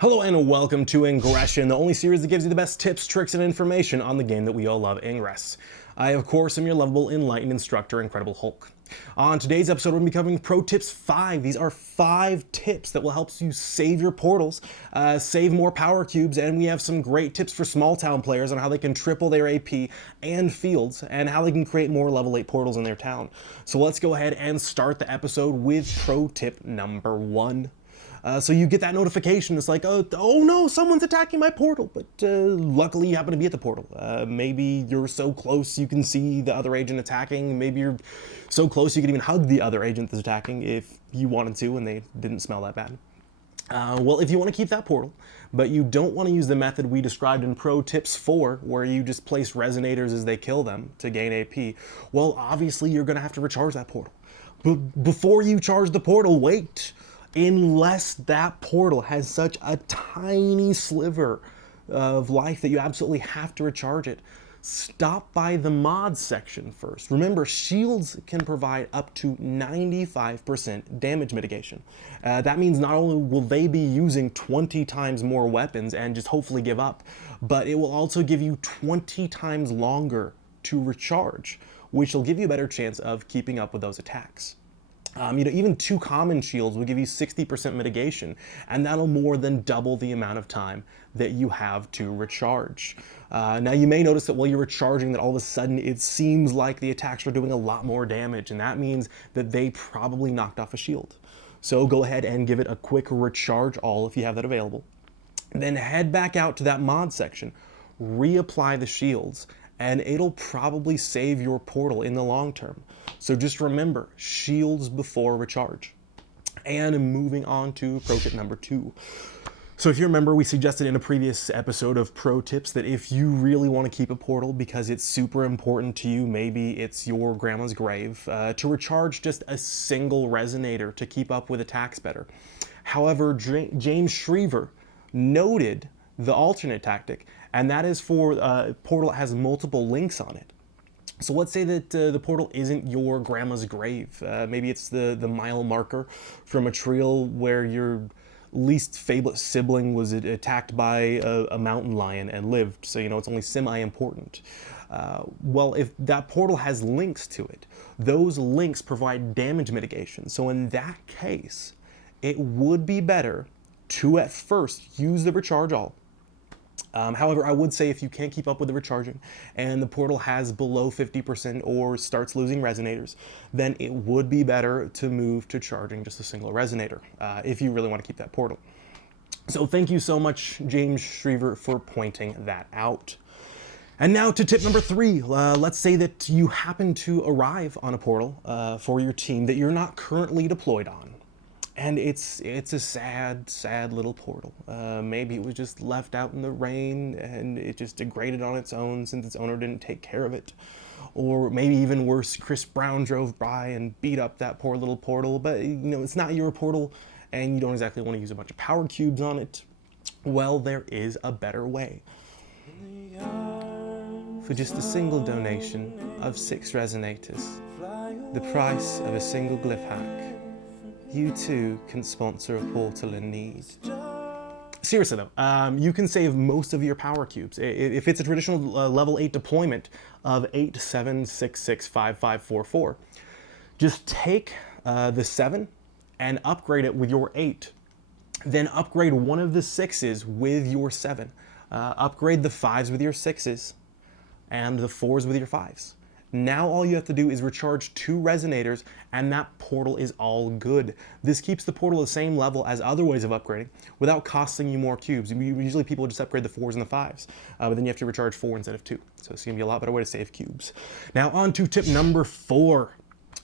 Hello and welcome to Ingression, the only series that gives you the best tips, tricks, and information on the game that we all love, Ingress. I, of course, am your lovable, enlightened instructor, Incredible Hulk. On today's episode, we're going to be covering Pro Tips 5. These are 5 tips that will help you save your portals, save more power cubes, and we have some great tips for small town players on how they can triple their AP and fields, and how they can create more level 8 portals in their town. So let's go ahead and start the episode with Pro Tip number 1. So you get that notification, it's like, oh no, someone's attacking my portal, but luckily you happen to be at the portal. Maybe you're so close you can see the other agent attacking, maybe you're so close you can even hug the other agent that's attacking if you wanted to and they didn't smell that bad. Well, if you want to keep that portal, but you don't want to use the method we described in Pro Tips 4, where you just place resonators as they kill them to gain AP, well, obviously you're going to have to recharge that portal. But before you charge the portal, wait. Unless that portal has such a tiny sliver of life that you absolutely have to recharge it, stop by the mods section first. Remember, shields can provide up to 95% damage mitigation. That means not only will they be using 20 times more weapons and just hopefully give up, but it will also give you 20 times longer to recharge, which will give you a better chance of keeping up with those attacks. Even 2 common shields will give you 60% mitigation, and that'll more than double the amount of time that you have to recharge. Now you may notice that while you're recharging that all of a sudden it seems like the attacks are doing a lot more damage, and that means that they probably knocked off a shield. So go ahead and give it a quick recharge all if you have that available. Then head back out to that mod section, reapply the shields, and it'll probably save your portal in the long term. So just remember, shields before recharge. And moving on to Pro Tip number 2. So if you remember, we suggested in a previous episode of Pro Tips that if you really want to keep a portal because it's super important to you, maybe it's your grandma's grave, to recharge just a single resonator to keep up with attacks better. However, James Schriever noted the alternate tactic, and that is for a portal that has multiple links on it. So let's say that the portal isn't your grandma's grave. Maybe it's the mile marker from a trail where your least favorite sibling was attacked by a mountain lion and lived, so it's only semi-important. Well, if that portal has links to it, those links provide damage mitigation. So in that case, it would be better to at first use the recharge all. However, I would say if you can't keep up with the recharging and the portal has below 50% or starts losing resonators, then it would be better to move to charging just a single resonator if you really want to keep that portal. So thank you so much, James Schriever, for pointing that out. And now to tip number 3. Let's say that you happen to arrive on a portal for your team that you're not currently deployed on. And it's a sad little portal. Maybe it was just left out in the rain and it just degraded on its own since its owner didn't take care of it. Or maybe even worse, Chris Brown drove by and beat up that poor little portal, but it's not your portal and you don't exactly want to use a bunch of power cubes on it. Well, there is a better way. For just a single donation of 6 resonators, the price of a single glyph hack, you too can sponsor a portal in need. Seriously though, you can save most of your power cubes. If it's a traditional level 8 deployment of 87665544, just take the 7 and upgrade it with your 8. Then upgrade one of the 6s with your 7. Upgrade the 5s with your 6s and the 4s with your 5s. Now all you have to do is recharge 2 resonators and that portal is all good. This keeps the portal the same level as other ways of upgrading without costing you more cubes. Usually people just upgrade the 4s and the 5s, but then you have to recharge 4 instead of 2. So it's going to be a lot better way to save cubes. Now on to tip number 4.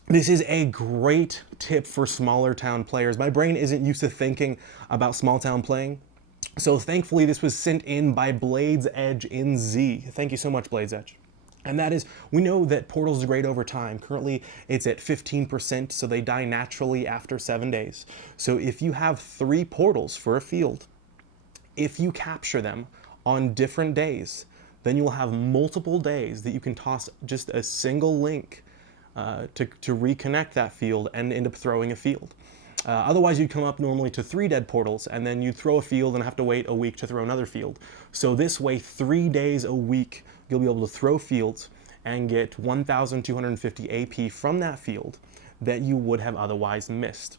This is a great tip for smaller town players. My brain isn't used to thinking about small town playing. So thankfully this was sent in by Blades Edge in Z. Thank you so much, Blades Edge. And that is, we know that portals degrade over time. Currently, it's at 15%, so they die naturally after 7 days. So if you have 3 portals for a field, if you capture them on different days, then you will have multiple days that you can toss just a single link to reconnect that field and end up throwing a field. Otherwise, you'd come up normally to 3 dead portals, and then you'd throw a field and have to wait a week to throw another field. So this way, 3 days a week, you'll be able to throw fields and get 1,250 AP from that field that you would have otherwise missed.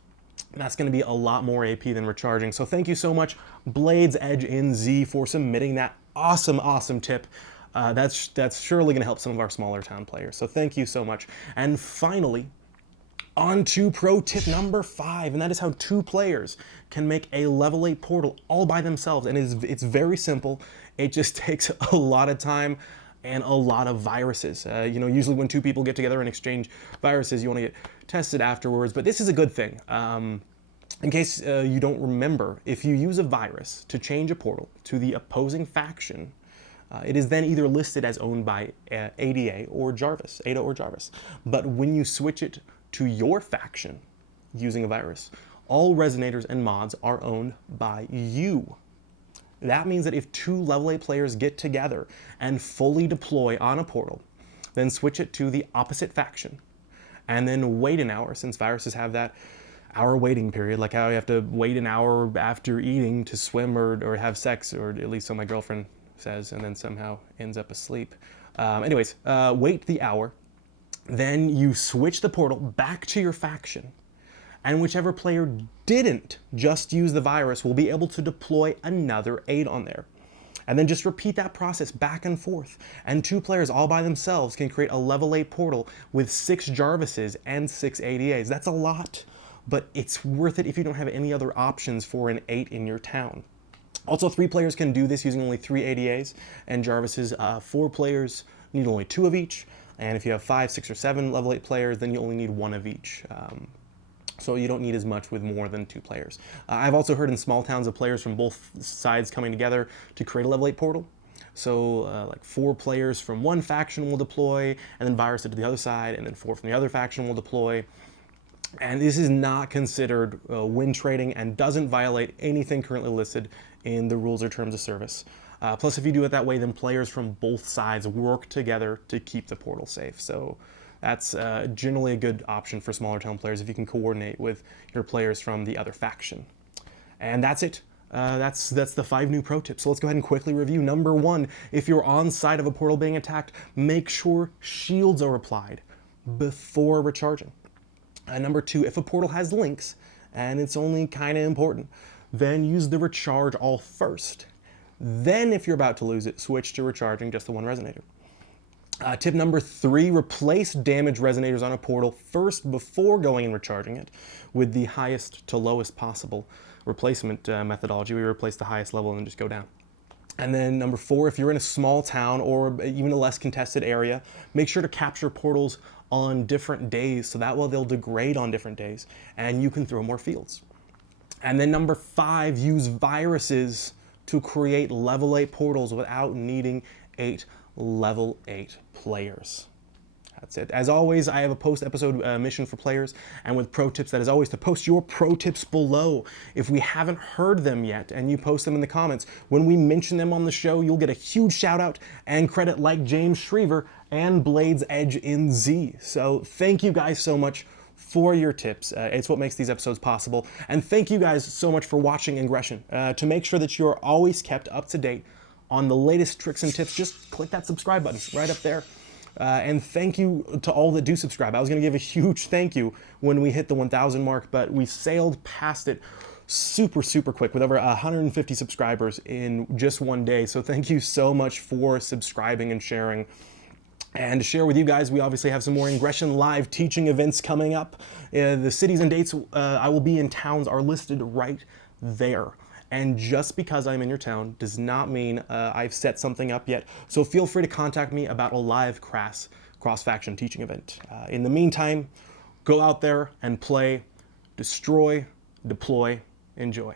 That's going to be a lot more AP than recharging. So thank you so much, Blades Edge in Z, for submitting that awesome tip. That's surely going to help some of our smaller town players. So thank you so much. And finally, on to pro tip number 5, and that is how 2 players can make a level 8 portal all by themselves. And it's very simple. It just takes a lot of time and a lot of viruses. Usually when 2 people get together and exchange viruses, you want to get tested afterwards, but this is a good thing. In case you don't remember, if you use a virus to change a portal to the opposing faction, it is then either listed as owned by Ada or Jarvis. But when you switch it to your faction using a virus, all resonators and mods are owned by you. That means that if 2 level 8 players get together and fully deploy on a portal, then switch it to the opposite faction, and then wait an hour, since viruses have that hour waiting period, like how you have to wait an hour after eating to swim or have sex, or at least so my girlfriend says, and then somehow ends up asleep. Wait the hour. Then you switch the portal back to your faction, and whichever player didn't just use the virus will be able to deploy another aid on there. And then just repeat that process back and forth. And 2 players all by themselves can create a level 8 portal with 6 Jarvises and 6 ADAs. That's a lot, but it's worth it if you don't have any other options for an 8 in your town. Also, 3 players can do this using only 3 ADAs and Jarvises. 4 players need only 2 of each. And if you have 5, 6, or 7 level 8 players, then you only need 1 of each. So you don't need as much with more than 2 players. I've also heard in small towns of players from both sides coming together to create a level 8 portal. So like 4 players from one faction will deploy, and then virus it to the other side, and then 4 from the other faction will deploy. And this is not considered win trading and doesn't violate anything currently listed in the rules or terms of service. Plus, if you do it that way, then players from both sides work together to keep the portal safe. So that's generally a good option for smaller town players if you can coordinate with your players from the other faction. And that's it. That's the 5 new pro tips. So let's go ahead and quickly review. Number 1, if you're on side of a portal being attacked, make sure shields are applied before recharging. Number 2, if a portal has links, and it's only kind of important, then use the recharge all first. Then, if you're about to lose it, switch to recharging just the 1 resonator. Tip number 3, replace damaged resonators on a portal first before going and recharging it with the highest to lowest possible replacement methodology. We replace the highest level and then just go down. And then number 4, if you're in a small town or even a less contested area, make sure to capture portals on different days, so that way they'll degrade on different days and you can throw more fields. And then number 5, use viruses to create level 8 portals without needing 8 level 8 players. That's it. As always, I have a post-episode mission for players, and with pro tips, that is always to post your pro tips below. If we haven't heard them yet, and you post them in the comments, when we mention them on the show, you'll get a huge shout out and credit like James Shriver and Blades Edge in Z. So thank you guys so much for your tips. It's what makes these episodes possible. And thank you guys so much for watching Ingression. To make sure that you're always kept up to date on the latest tricks and tips, just click that subscribe button right up there. And thank you to all that do subscribe. I was going to give a huge thank you when we hit the 1,000 mark, but we sailed past it super quick with over 150 subscribers in just one day. So thank you so much for subscribing and sharing. And to share with you guys, we obviously have some more Ingression live teaching events coming up. The cities and dates I will be in towns are listed right there. And just because I'm in your town does not mean I've set something up yet. So feel free to contact me about a live cross-faction teaching event. In the meantime, go out there and play, destroy, deploy, enjoy.